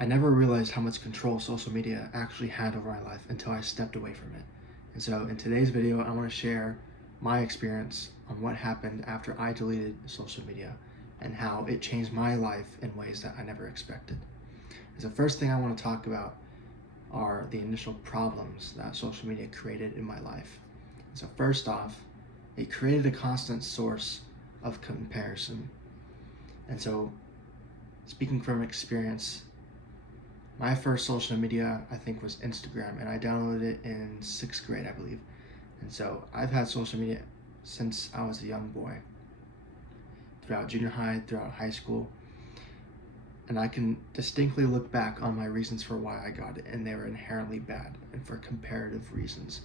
I never realized how much control social media actually had over my life until I stepped away from it. And so in today's video, I want to share my experience on what happened after I deleted social media and how it changed my life in ways that I never expected. And the first thing I want to talk about are the initial problems that social media created in my life. So first off, it created a constant source of comparison. And so, speaking from experience, my first social media, I think, was Instagram, and I downloaded it in 6th grade, I believe. And so I've had social media since I was a young boy, throughout junior high, throughout high school. And I can distinctly look back on my reasons for why I got it, and they were inherently bad and for comparative reasons.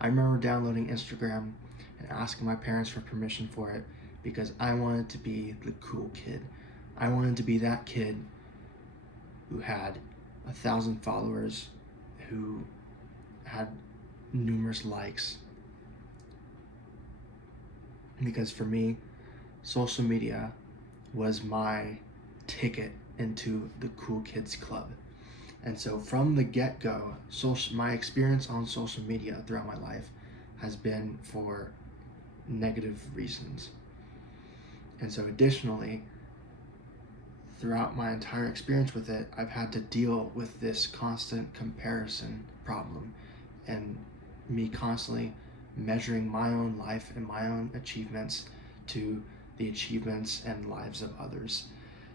I remember downloading Instagram and asking my parents for permission for it because I wanted to be the cool kid. I wanted to be that kid who had 1,000 followers, who had numerous likes. Because for me, social media was my ticket into the cool kids club. And so from the get-go, my experience on social media throughout my life has been for negative reasons. And so additionally, throughout my entire experience with it, I've had to deal with this constant comparison problem and me constantly measuring my own life and my own achievements to the achievements and lives of others.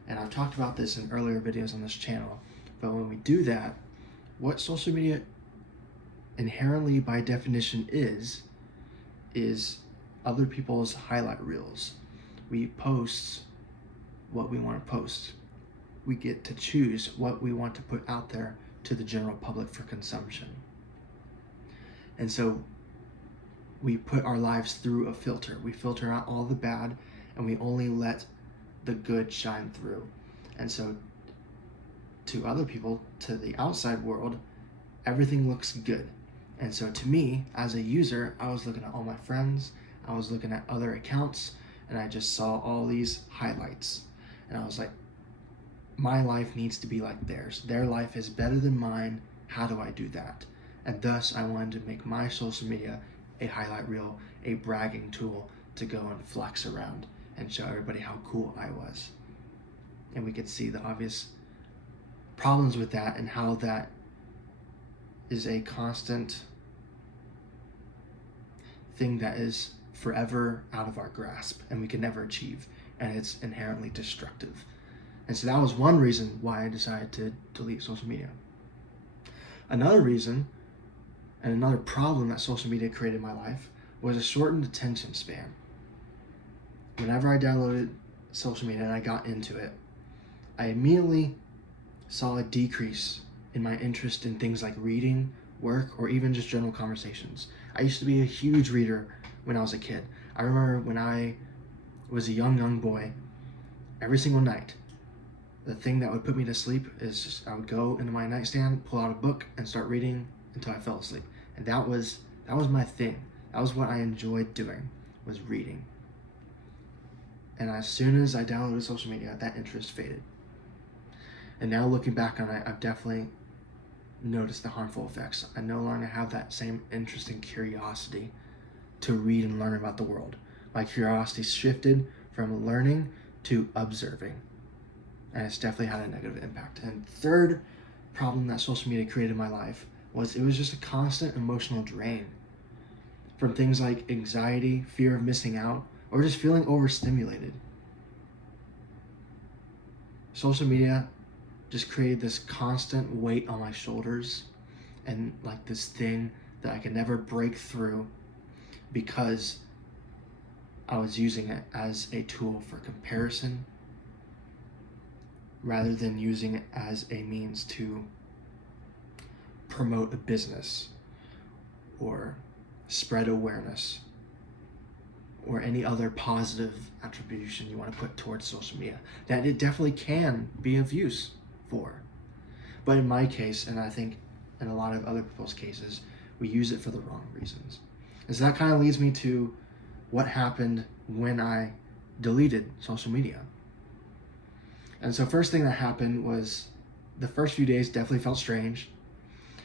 And I've talked about this in earlier videos on this channel, but when we do that, what social media inherently by definition is other people's highlight reels. We post what we want to post. We get to choose what we want to put out there to the general public for consumption. And so we put our lives through a filter. We filter out all the bad and we only let the good shine through. And so to other people, to the outside world, everything looks good. And so to me, as a user, I was looking at all my friends, I was looking at other accounts, and I just saw all these highlights. And I was like, my life needs to be like theirs. Their life is better than mine. How do I do that? And thus, I wanted to make my social media a highlight reel, a bragging tool to go and flex around and show everybody how cool I was. And we could see the obvious problems with that and how that is a constant thing that is forever out of our grasp and we can never achieve, and it's inherently destructive. And so that was one reason why I decided to delete social media. Another reason and another problem that social media created in my life was a shortened attention span. Whenever I downloaded social media and I got into it, I immediately saw a decrease in my interest in things like reading, work, or even just general conversations. I used to be a huge reader when I was a kid. I remember when I was a young boy, every single night, the thing that would put me to sleep is just I would go into my nightstand, pull out a book, and start reading until I fell asleep. And that was my thing. That was what I enjoyed doing, was reading. And as soon as I downloaded social media, that interest faded. And now looking back on it, I've definitely noticed the harmful effects. I no longer have that same interest and curiosity to read and learn about the world. My curiosity shifted from learning to observing. And it's definitely had a negative impact. And third problem that social media created in my life was it was just a constant emotional drain. From things like anxiety, fear of missing out, or just feeling overstimulated. Social media just created this constant weight on my shoulders and like this thing that I could never break through because I was using it as a tool for comparison rather than using it as a means to promote a business or spread awareness or any other positive attribution you want to put towards social media that it definitely can be of use for. But in my case, and I think in a lot of other people's cases, we use it for the wrong reasons. And so that kind of leads me to what happened when I deleted social media. And so first thing that happened was the first few days definitely felt strange.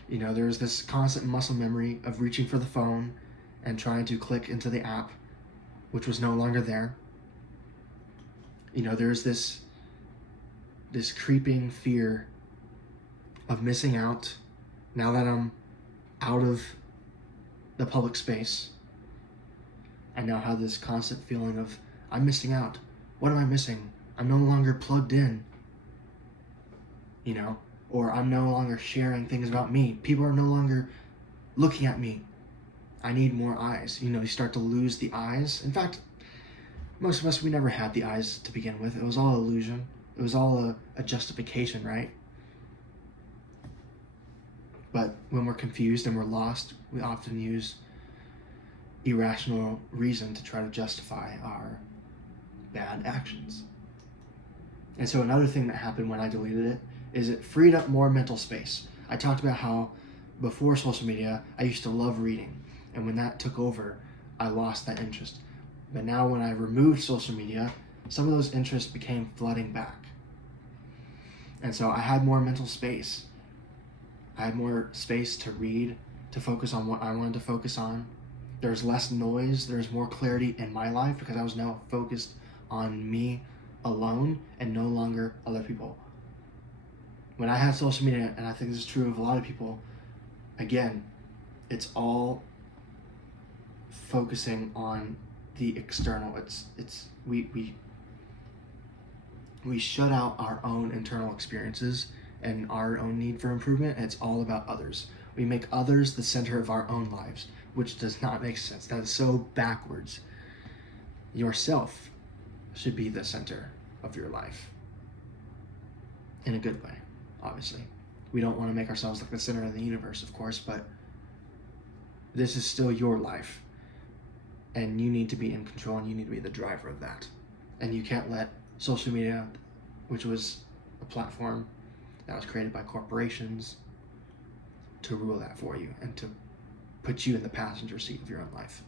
You know, there was this constant muscle memory of reaching for the phone and trying to click into the app, which was no longer there. You know, there's this creeping fear of missing out now that I'm out of the public space. I now have this constant feeling of, I'm missing out. What am I missing? I'm no longer plugged in. You know, or I'm no longer sharing things about me. People are no longer looking at me. I need more eyes. You know, you start to lose the eyes. In fact, most of us, we never had the eyes to begin with. It was all illusion. It was all a justification, right? But when we're confused and we're lost, we often use irrational reason to try to justify our bad actions. And so another thing that happened when I deleted it is it freed up more mental space. I talked about how before social media, I used to love reading. And when that took over, I lost that interest. But now when I removed social media, some of those interests became flooding back. And so I had more mental space. I had more space to read, to focus on what I wanted to focus on. There's less noise, there's more clarity in my life because I was now focused on me alone and no longer other people. When I had social media, and I think this is true of a lot of people, again, it's all focusing on the external. We shut out our own internal experiences and our own need for improvement, and it's all about others. We make others the center of our own lives, which does not make sense. That is so backwards. Yourself should be the center of your life. In a good way, obviously. We don't want to make ourselves like the center of the universe, of course, but this is still your life. And you need to be in control, and you need to be the driver of that. And you can't let social media, which was a platform that was created by corporations, to rule that for you and to put you in the passenger seat of your own life.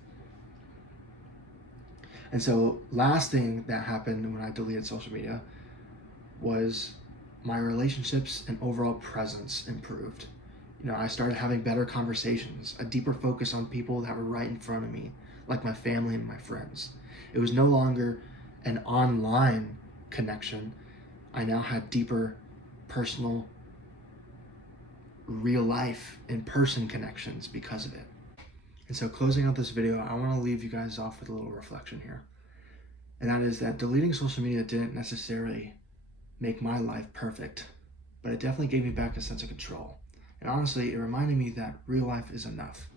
And so last thing that happened when I deleted social media was my relationships and overall presence improved. You know, I started having better conversations, a deeper focus on people that were right in front of me, like my family and my friends. It was no longer an online connection. I now had deeper personal, real life, in-person connections because of it. And so closing out this video, I want to leave you guys off with a little reflection here. And that is that deleting social media didn't necessarily make my life perfect, but it definitely gave me back a sense of control. And honestly, it reminded me that real life is enough.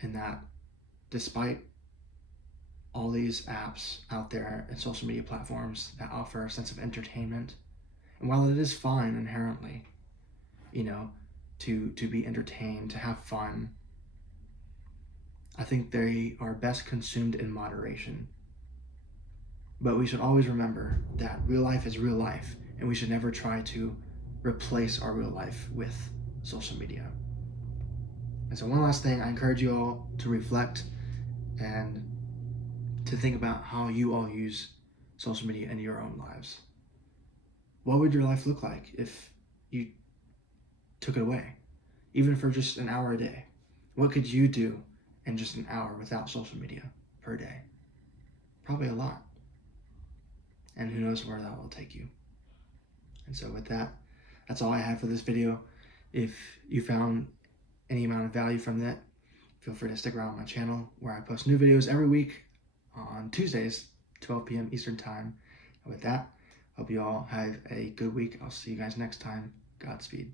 And that despite all these apps out there and social media platforms that offer a sense of entertainment, and while it is fine inherently, you know, to be entertained, to have fun, I think they are best consumed in moderation. But we should always remember that real life is real life, and we should never try to replace our real life with social media. And so one last thing, I encourage you all to reflect and to think about how you all use social media in your own lives. What would your life look like if you took it away, even for just an hour a day? What could you do in just an hour without social media per day? Probably a lot. And who knows where that will take you. And so with that, that's all I have for this video. If you found any amount of value from that, feel free to stick around on my channel where I post new videos every week on Tuesdays, 12 p.m. Eastern Time. And with that, hope you all have a good week. I'll see you guys next time. Godspeed.